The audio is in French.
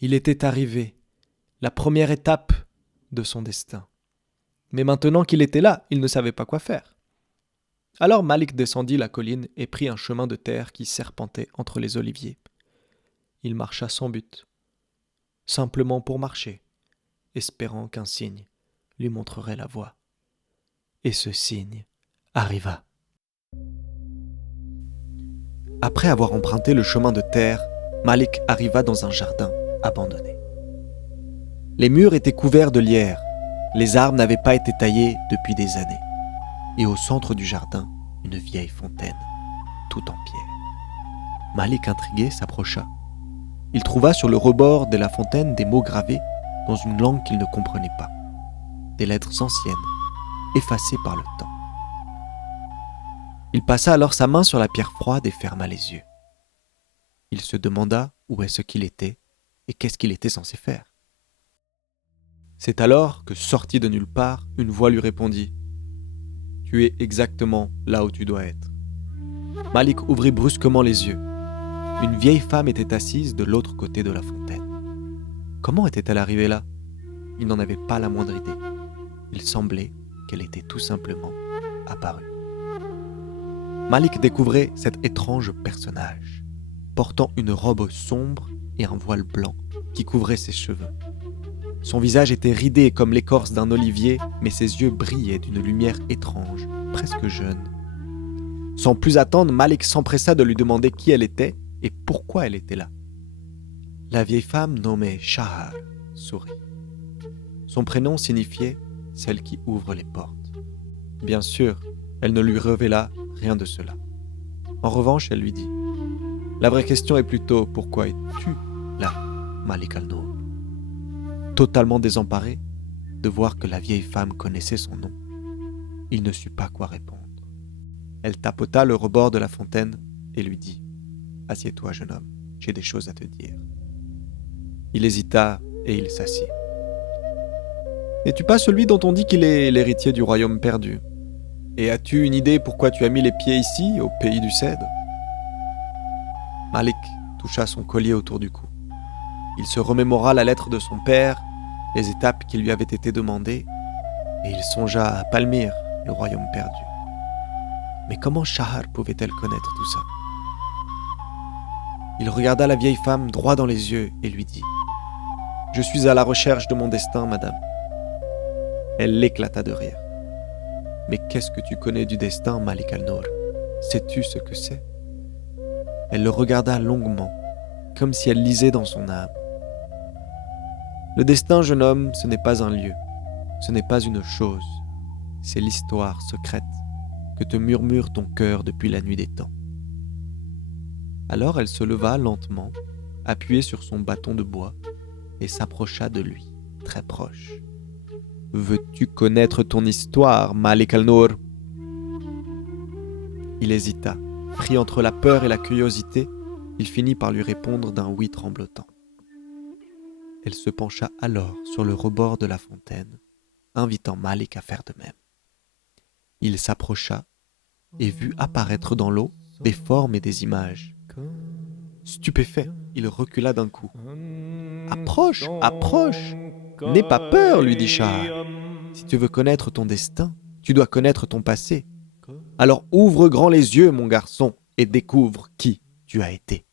Il était arrivé, la première étape de son destin. Mais maintenant qu'il était là, il ne savait pas quoi faire. Alors Malik descendit la colline et prit un chemin de terre qui serpentait entre les oliviers. Il marcha sans but, simplement pour marcher, espérant qu'un signe lui montrerait la voie. Et ce signe arriva. Après avoir emprunté le chemin de terre, Malik arriva dans un jardin abandonné. Les murs étaient couverts de lierre, les arbres n'avaient pas été taillés depuis des années. Et au centre du jardin, une vieille fontaine, tout en pierre. Malik, intrigué, s'approcha. Il trouva sur le rebord de la fontaine des mots gravés dans une langue qu'il ne comprenait pas. Des lettres anciennes, effacées par le temps. Il passa alors sa main sur la pierre froide et ferma les yeux. Il se demanda où est-ce qu'il était et qu'est-ce qu'il était censé faire. C'est alors que, sorti de nulle part, une voix lui répondit « Tu es exactement là où tu dois être. » Malik ouvrit brusquement les yeux. Une vieille femme était assise de l'autre côté de la fontaine. Comment était-elle arrivée là ? Il n'en avait pas la moindre idée. Il semblait qu'elle était tout simplement apparue. Malik découvrait cet étrange personnage, portant une robe sombre et un voile blanc qui couvrait ses cheveux. Son visage était ridé comme l'écorce d'un olivier, mais ses yeux brillaient d'une lumière étrange, presque jeune. Sans plus attendre, Malik s'empressa de lui demander qui elle était et pourquoi elle était là. La vieille femme nommée Shahar sourit. Son prénom signifiait « celle qui ouvre les portes ». Bien sûr, elle ne lui révéla rien de cela. En revanche, elle lui dit « La vraie question est plutôt « Pourquoi es-tu là, Malik al-Nour » Totalement désemparé de voir que la vieille femme connaissait son nom, il ne sut pas quoi répondre. Elle tapota le rebord de la fontaine et lui dit « Assieds-toi, jeune homme, j'ai des choses à te dire. » Il hésita et il s'assit. « N'es-tu pas celui dont on dit qu'il est l'héritier du royaume perdu ? Et as-tu une idée pourquoi tu as mis les pieds ici, au pays du cèdre ?» Malik toucha son collier autour du cou. Il se remémora la lettre de son père, les étapes qui lui avaient été demandées, et il songea à Palmyre, le royaume perdu. Mais comment Shahar pouvait-elle connaître tout ça ? Il regarda la vieille femme droit dans les yeux et lui dit « Je suis à la recherche de mon destin, madame. » Elle l'éclata de rire. « Mais qu'est-ce que tu connais du destin, Malik al-Nour ? Sais-tu ce que c'est ?» Elle le regarda longuement, comme si elle lisait dans son âme. « Le destin, jeune homme, ce n'est pas un lieu, ce n'est pas une chose, c'est l'histoire secrète que te murmure ton cœur depuis la nuit des temps. » Alors elle se leva lentement, appuyée sur son bâton de bois, et s'approcha de lui, très proche. « Veux-tu connaître ton histoire, Malik al-Nour » Il hésita, pris entre la peur et la curiosité, il finit par lui répondre d'un oui tremblotant. Elle se pencha alors sur le rebord de la fontaine, invitant Malik à faire de même. Il s'approcha et vit apparaître dans l'eau des formes et des images. Stupéfait, il recula d'un coup. « Approche, approche ! N'aie pas peur, lui dit Shahar. Si tu veux connaître ton destin, tu dois connaître ton passé. Alors ouvre grand les yeux, mon garçon, et découvre qui tu as été. »